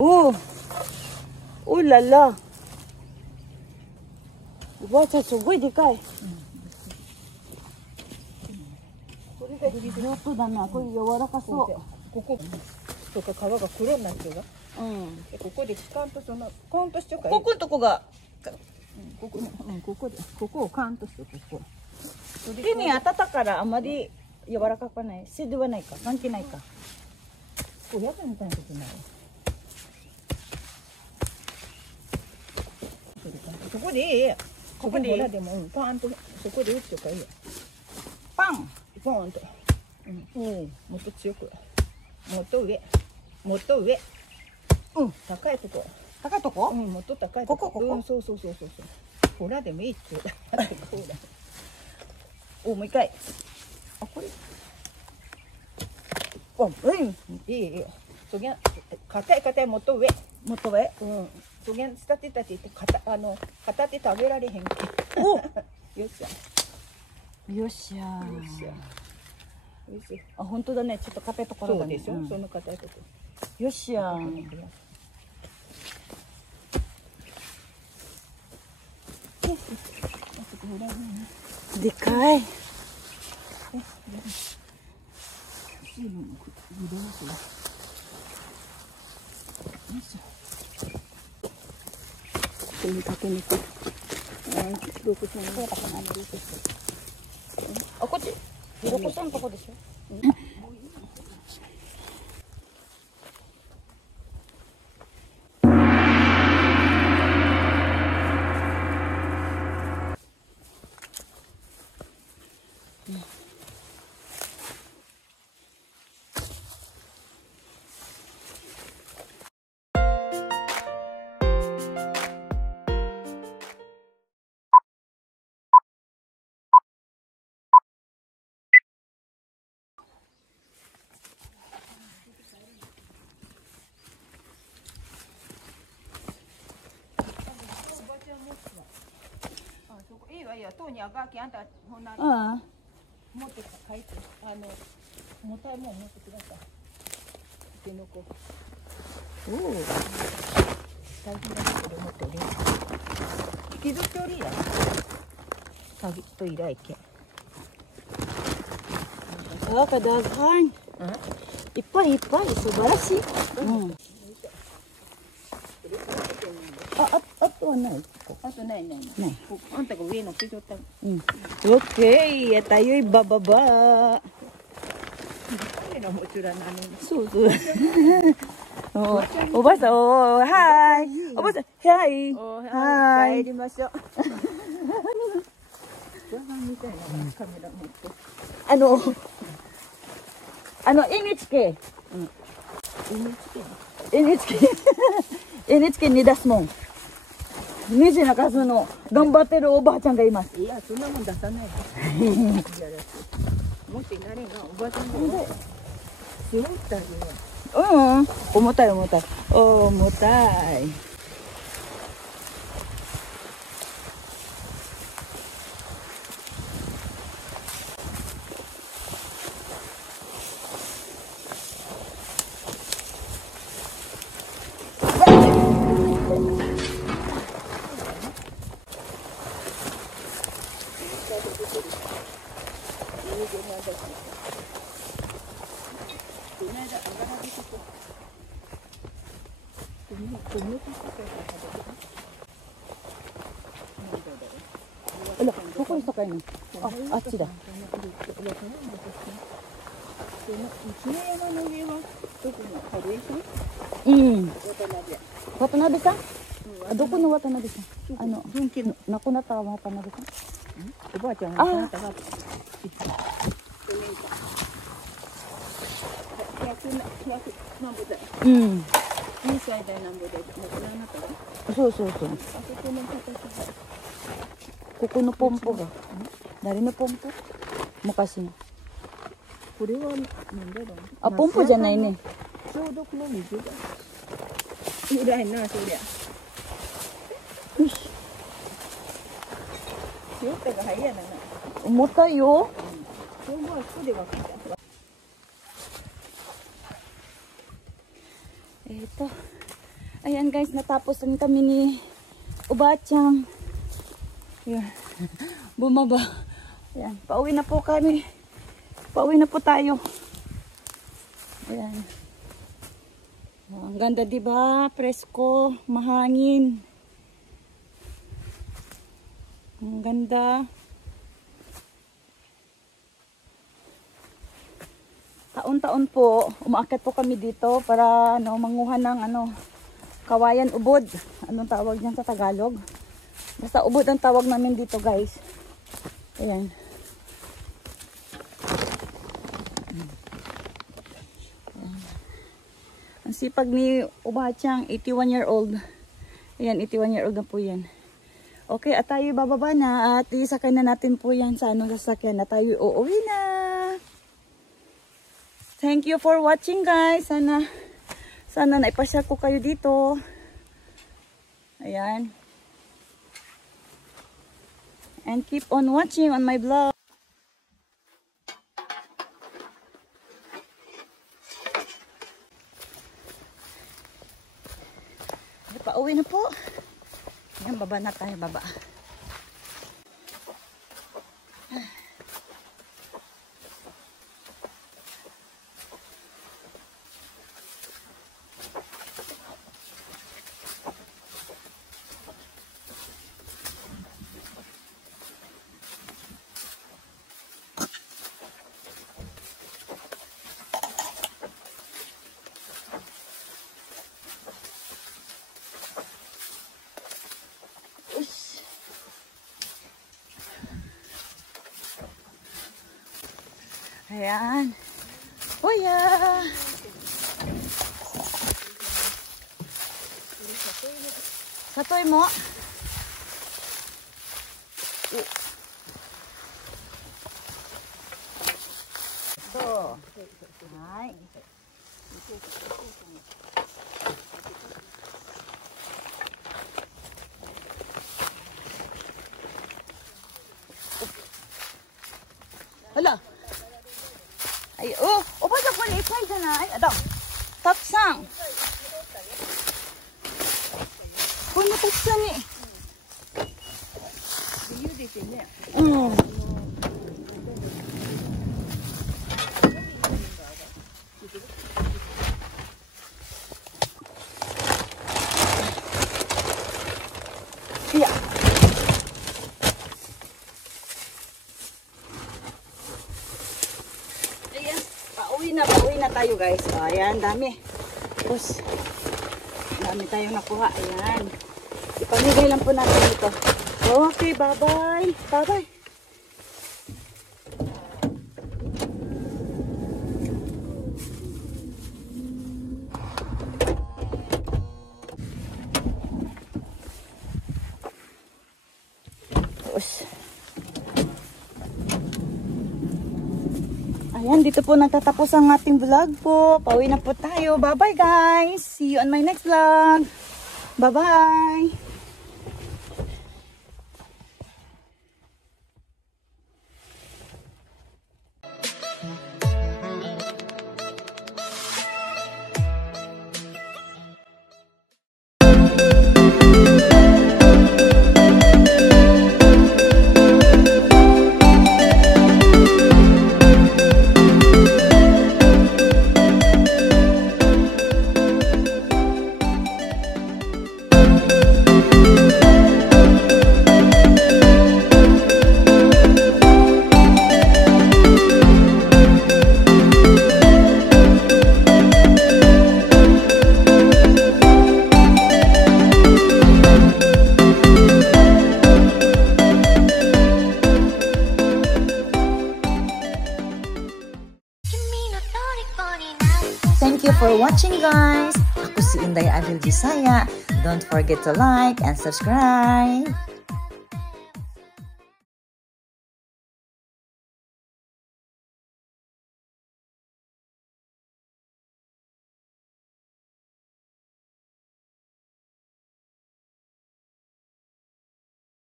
おお、おらら。おばあちゃんすごいでかい。これが上手だな。これ柔らかそう。こことか皮が黒になってるわ。ここでカンとそのコンとしちゃうか。ここのとこが。ここをカンとしてここ。手に当たったからあまり柔らかくない。せではないか。関係ないか。おやつみたいなことになる。そこでいいや。ここでいい。でもパンとそこで打っちゃうからいいや。パン。ポンと。もっと強く。もっと上。もっと上。高いとこ。高いとこ？もっと高いとこ。ここ。そう。ほらでもいいって。お、もう一回。あ、これ。いい。そげん、硬いもっと上。もっと上。そげん、片手食べられへんけ。お、よっしゃ。よっしゃ。あ、本当だね。ちょっと硬いところだね。そうでしょ。その硬いとこ。よっしゃ。でかい。ここにかけにくい。あ、こっち。ひろこさんのとこでしょ。いいわよ。とにあがきあんたほんな持って帰って重たいもん持ってください。手の子。大変なところ持っており。引きずっておりや。鍵といらいけ。あ、かださん。いっぱい素晴らしい。あとはない。あとない。あんたが上のせちゃった。オッケー、やったよいばばば。そう。おばさん、はい。おばさん、はい。はい。帰りましょう。みたいなカメラ持って。NHK。NHK に出すもん。目じなかすの頑張ってるおばあちゃんがいます。いや、そんなもん出さない。もしなれがおばあちゃんが背負ってあげる。重たい。重たい。どこに高いの？あっちだ。山の上はどこの軽井さん？渡辺さん？どこの渡辺さん？亡くなった渡辺さん？おばあちゃんが亡くなったが。2歳代なんぼで亡くなった。そう。あそこの形が。ここのポンプが。誰のポンプ？昔の。これはなんだろう。あ、ポンプじゃないね。消毒の水だ。うらいな、そりゃ。よし。塩ったが早いな。重たいよ。今日はここで分かった。Ayan guys, natapos rin kami ni Ubachang. Ayan. Bumaba. Ayan, pauwi na po kami. Pauwi na po tayo. Ayan. Ang ganda diba? Presko, mahangin. Ang ganda. Taon-taon po, umaakyat po kami dito para manguha ng kawayan ubod. Anong tawag niyan sa Tagalog? Basta ubod ang tawag namin dito, guys. Ayan. Ang sipag ni Ubachang, 81-year-old. Ayan, 81-year-old na po yan. Okay, at tayo bababa na at isakay na natin po yan sa sasakyan na tayo uuwi na. Thank you for watching, guys. Sana naipashare ko kayo dito. Ayan. And keep on watching on my vlog. Pauwi na po. Ayan, baba na tayo, baba. Ayan. Uya! Satoy mo. Ito. Ay. Hala. Ay, pasok mo na ipay na. Ay, adang. Taksang. Kung nataksan eh. Iya. Pauwi na tayo, guys. O, ayan, dami. Tapos, dami tayong nakuha. Ayan. Ipamigay lang po natin ito. Okay, bye-bye. Bye-bye. Ayan, dito po nagtatapos ang ating vlog po. Pauwi na po tayo. Bye-bye, guys. See you on my next vlog. Bye-bye. Thank you for watching, guys. Ako si Inday Abel Bisaya. Don't forget to like and subscribe.